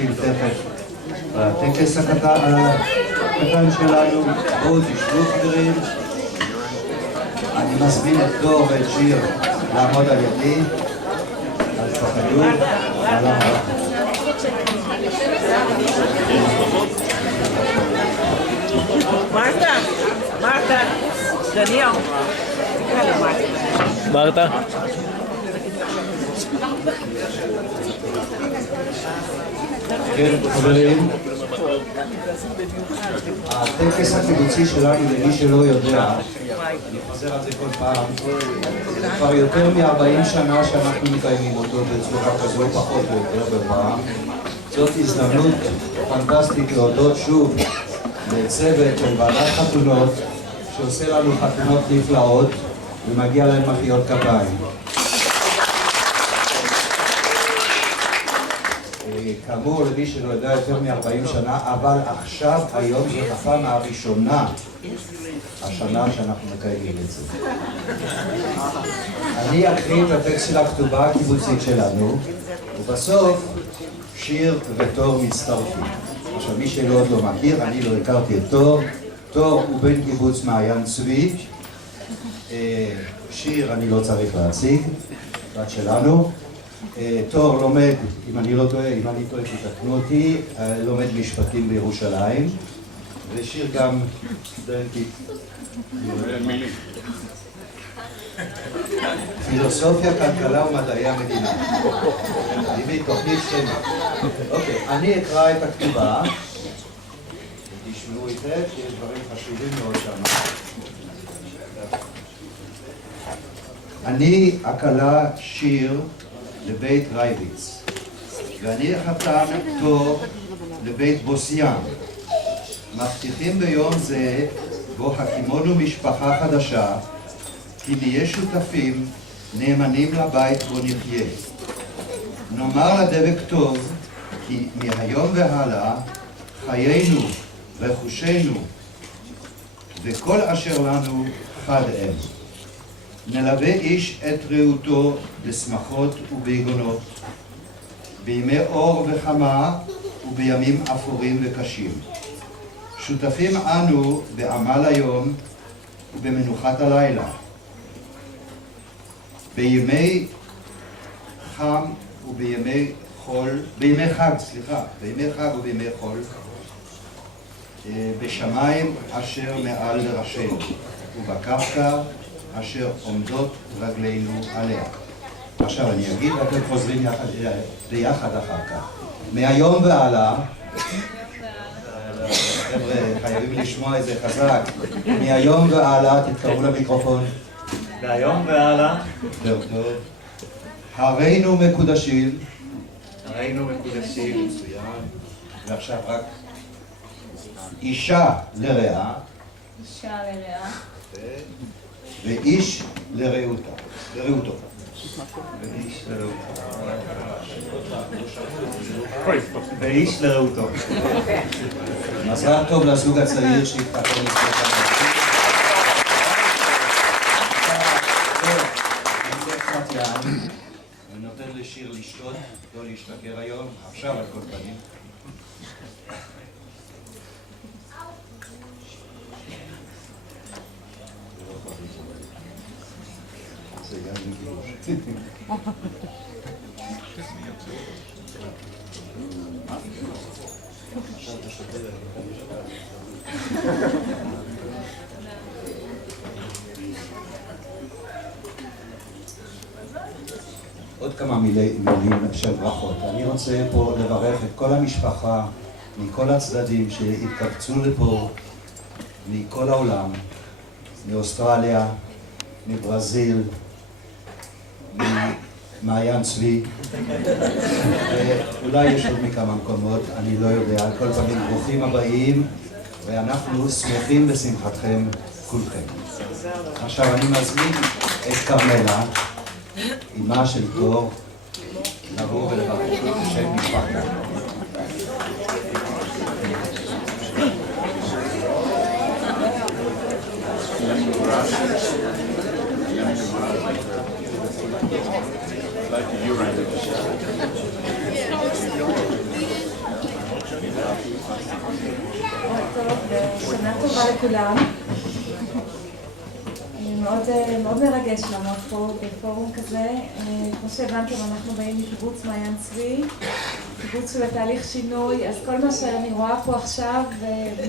נתחיל תכף בטקס הקטן שלנו. בואו תשבו חברים. אני מזמין את דור ואת שיר לעמוד על ידי. אל תפחדו. מרתה, דניאל. מרתה? כן, חברים, הטקס הקיבוצי שלנו, למי שלא יודע, אני חוזר על זה כל פעם, זה כבר יותר מ-40 שנה שאנחנו מקיימים אותו בצורה כזו, פחות או יותר בפעם. זאת הזדמנות פנטסטית להודות שוב לצוות של ועדת חתונות, שעושה לנו חתונות נפלאות, ומגיע להם מחיאות כפיים. כאמור, למי שלא יודע, יותר מ-40 שנה, אבל עכשיו, היום, זאת הפעם הראשונה, השנה שאנחנו מקיימים את זה. אני אקריא את הטקסט של הכתובה הקיבוצית שלנו, ובסוף שיר ותור מצטרפים. עכשיו, מי שלא עוד לא מכיר, אני לא הכרתי את תור. תור הוא בן קיבוץ מעיין צבי. שיר אני לא צריך להציג, בת שלנו. תור לומד, אם אני לא טועה, אם אני טועה תתקנו אותי, לומד משפטים בירושלים, ושיר גם סטודנטית פילוסופיה, כלכלה ומדעי המדינה. אני תוכנית שלמה. אוקיי, אני אקרא את הכתובה, תשמעו היטב, כי יש דברים חשובים מאוד שם. אני אקלה שיר לבית רייביץ, ואני החתן תור לבית בוסיאן. מבטיחים ביום זה, בו הקימונו משפחה חדשה, כי נהיה שותפים נאמנים לבית בו נחיה. נאמר לדבק טוב, כי מהיום והלאה חיינו, רכושנו, וכל אשר לנו חד הם. נלווה איש את רעותו בשמחות וביגונות, בימי אור וחמה ובימים אפורים וקשים. שותפים אנו בעמל היום ובמנוחת הלילה. בימי חם ובימי חול, בימי חג ובימי חול, בשמיים אשר מעל לראשינו, ובקרקע אשר עומדות רגלינו עליה. עכשיו אני אגיד, ואתם חוזרים ביחד אחר כך. מהיום והלאה, חבר'ה, חייבים לשמוע את זה חזק. מהיום והלאה, תתקרבו למיקרופון. מהיום והלאה, טוב, טוב. הרינו מקודשים. מצוין. ועכשיו רק אישה לרעה. ואיש לרעותו. ואיש לרעותו. מזל טוב לזוג הצעיר שהתחתן לפני כמה ימים. אני נותן לשיר לשתות, לא להשתכר היום, עכשיו על כל פנים. זה גם גירוש. עוד כמה מילים של ברכות. אני רוצה פה לברך את כל המשפחה מכל הצדדים שהתקבצו לפה, מכל העולם, מאוסטרליה, מברזיל, ממעיין צבי, ואולי יש עוד מכמה מקומות, אני לא יודע. על כל פנים, ברוכים הבאים, ואנחנו שמחים בשמחתכם כולכם. עכשיו אני מזמין את קרמלה, אימה של תור, לבוא ולברך שם משפחתה. Like a urine. טובה לכולם. מאוד מרגש לעמוד פה בפורום כזה. כמו שהבנתם, אנחנו באים מקיבוץ מעיין צבי, קיבוץ שבתהליך שינוי, אז כל מה שאני רואה פה עכשיו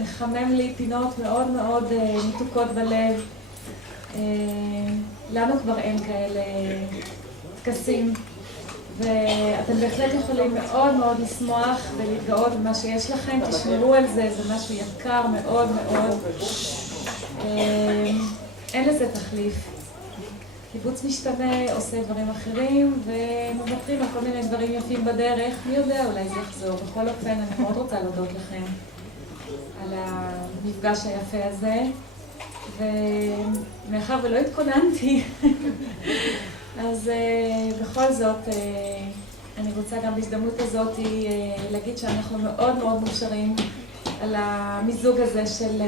מחמם לי פינות מאוד מאוד מתוקות בלב. לנו כבר אין כאלה טקסים, ואתם בהחלט יכולים מאוד מאוד לשמוח ולהתגאות במה שיש לכם. תשמרו על זה, זה משהו יקר מאוד מאוד. אין לזה תחליף. קיבוץ משתנה, עושה דברים אחרים, ומוותרים על כל מיני דברים יפים בדרך. מי יודע, אולי זה יחזור. בכל אופן, אני מאוד רוצה להודות לכם על המפגש היפה הזה. ומאחר ולא התכוננתי, אז בכל זאת, אני רוצה גם בהזדמנות הזאת להגיד שאנחנו מאוד מאוד מאושרים על המיזוג הזה של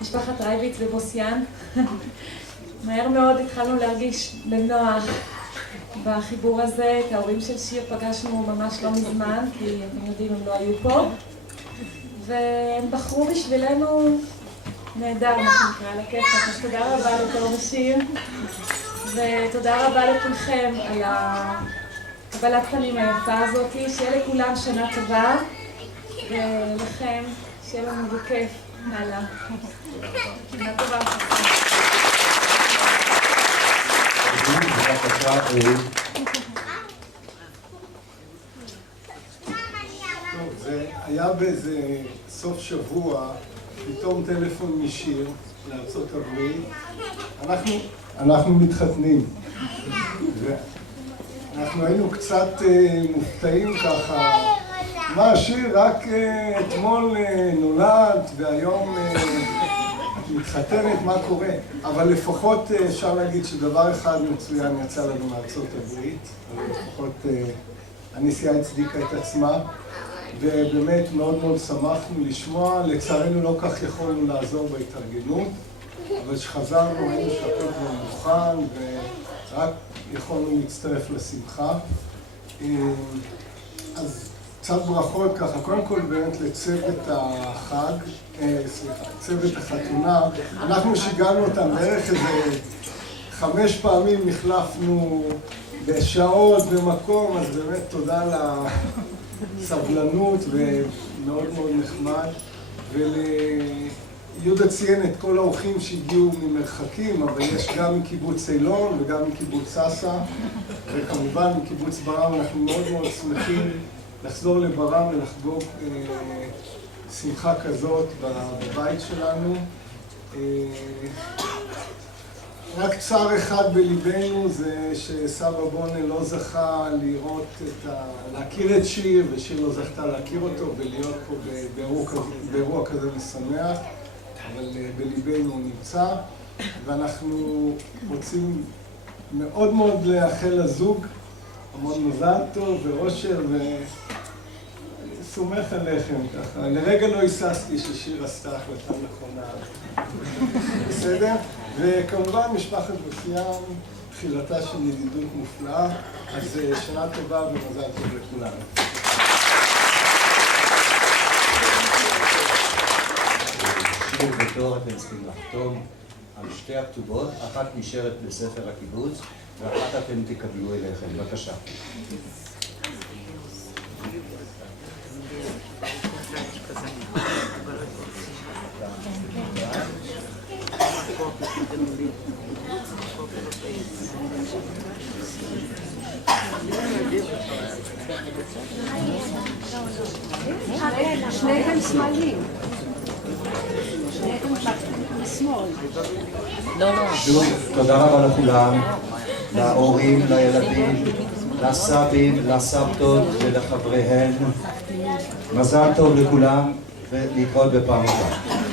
משפחת רייביץ ובוסיאן. מהר מאוד התחלנו להרגיש בנוח בחיבור הזה. את ההורים של שיר פגשנו ממש לא מזמן, כי אתם יודעים, הם לא היו פה. והם בחרו בשבילנו נהדר, מה שנקרא, על הכיף. אז תודה רבה לתור ושיר, ותודה רבה לכולכם על הקבלת פנים היפה הזאת. שיהיה לכולם שנה טובה, ולכם שיהיה לנו בכיף. הלאה. שנה טובה. טוב, זה היה באיזה סוף שבוע, פתאום טלפון משיר לארצות הברית. אנחנו מתחתנים. אנחנו היינו קצת מופתעים ככה. מה, שיר, רק אתמול נולד והיום את מתחתנת, מה קורה? אבל לפחות אפשר להגיד שדבר אחד מצוין יצא לנו מארצות הברית. לפחות הנסיעה הצדיקה את עצמה. ובאמת מאוד מאוד שמחנו לשמוע. לצערנו לא כך יכולנו לעזור בהתארגנות, אבל כשחזרנו היינו שהכל כבר מוכן ורק יכולנו להצטרף לשמחה. אז קצת ברכות ככה, קודם כל באמת לצוות החג, צוות החתונה. אנחנו שיגענו אותם בערך איזה 5 פעמים, החלפנו בשעות במקום, אז באמת תודה לסבלנות ומאוד מאוד נחמד. וליהודה ציין את כל האורחים שהגיעו ממרחקים, אבל יש גם מקיבוץ אילון וגם מקיבוץ סאסא, וכמובן מקיבוץ ברם. אנחנו מאוד מאוד שמחים לחזור לברם ולחגוג שמחה כזאת בבית שלנו. רק צער אחד בליבנו זה שסבא בונה לא זכה להכיר את שיר, ושיר לא זכתה להכיר אותו ולהיות פה באירוע כזה משמח, אבל בליבנו הוא נמצא, ואנחנו רוצים מאוד מאוד לאחל לזוג המון מזל טוב ואושר, סומך עליכם ככה. לרגע לא היססתי ששיר עשתה החלטה נכונה. בסדר? וכמובן משפחת בוסיאן, תחילתה של ידידות מופלאה, אז שנה טובה ומזל טוב לכולנו. שיר ותור, אתם צריכים לחתום על 2 הכתובות, אחת נשארת בספר הקיבוץ ואחת אתם תקבלו אליכם. בבקשה. שניהם שמאלים. שניהם משמאל. שוב, תודה רבה לכולם, להורים, לילדים, לסבים, לסבתות ולחבריהן. מזל טוב לכולם ולהתראות בפעם הבאה.